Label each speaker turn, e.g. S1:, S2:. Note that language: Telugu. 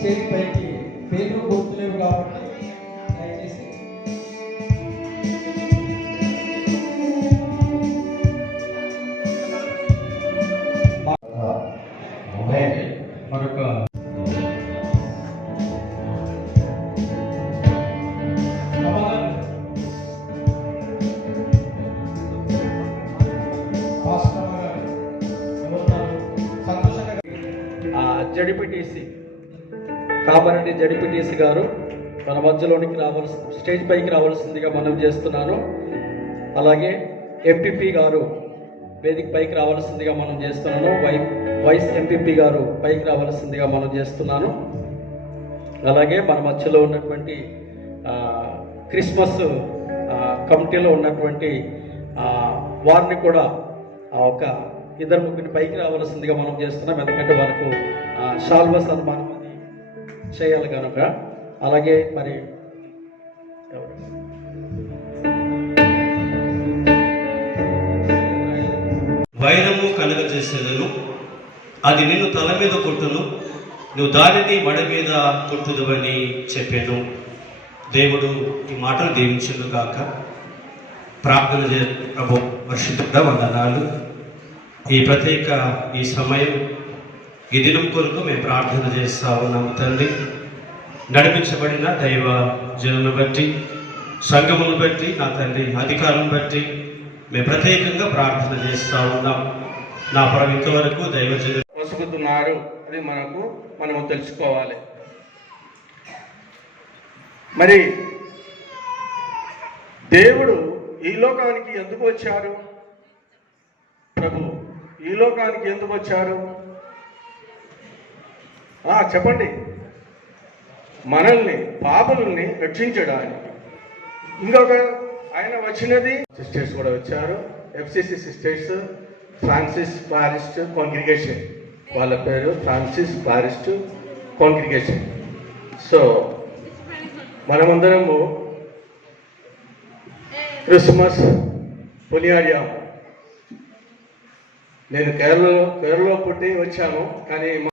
S1: స్పేర్ పైకి పేర్లు గుర్తులేవు కాబట్టి దయచేసి మరొక జడిపిటిసి కామరెడ్డి జడిపిటిసి గారు మన మధ్యలోనికి రావాల్సి స్టేజ్ పైకి రావాల్సిందిగా మనం చేస్తున్నాను. అలాగే ఎంపీపీ గారు వేదిక పైకి రావాల్సిందిగా మనం చేస్తున్నాను. వై వైస్ ఎంపీపీ గారు పైకి రావాల్సిందిగా మనం చేస్తున్నాను. అలాగే మన మధ్యలో ఉన్నటువంటి క్రిస్మస్ కమిటీలో ఉన్నటువంటి వారిని కూడా ఆ, ఒక ఇద్దరు ముగ్గురిని పైకి రావాల్సిందిగా మనం చేస్తున్నాం. ఎందుకంటే వాళ్ళకు షాల్వ సన్మానం చేయాలి కనుక. అలాగే మరి ఎవరు?
S2: వైరము కలగజేసేదను అది నిన్ను తల మీద కొట్టును నువ్వు దానిని మడ మీద కొట్టుదువని చెప్పాను. దేవుడు ఈ మాటలు దీవించును కాక ప్రార్థన చే ప్రభు వర్షితుడ వందనాలు. ఈ ప్రత్యేక ఈ సమయం ఈ దినం కొరకు మేము ప్రార్థన చేస్తా ఉన్నాము తండ్రి. నడిపించబడిన దైవ జనులను బట్టి సంఘమును బట్టి నా తండ్రి అధికారం బట్టి మేము ప్రత్యేకంగా ప్రార్థన చేస్తా ఉన్నాం. నా పరం ఇంతవరకు దైవజనులు
S3: వసుకుతున్నారు అది మనకు మనము తెలుసుకోవాలి. మరి దేవుడు ఈ లోకానికి ఎందుకు వచ్చారు ప్రభు ఈ లోకానికి ఎందుకు వచ్చారు? చెప్పండి. మనల్ని పాపలని రక్షించడానికి. ఇంకొక ఆయన వచ్చినది సిస్టర్స్ కూడా వచ్చారు. ఎఫ్సిసి సిస్టర్స్ ఫ్రాన్సిస్ పారిస్ట్ కాంగ్రిగేషన్. వాళ్ళ పేరు ఫ్రాన్సిస్ పారిస్ట్ కాంగ్రిగేషన్. సో మనమందరము క్రిస్మస్ కొనియాడాం నేను కేరళలో కేరళలో పుట్టి వచ్చాను కానీ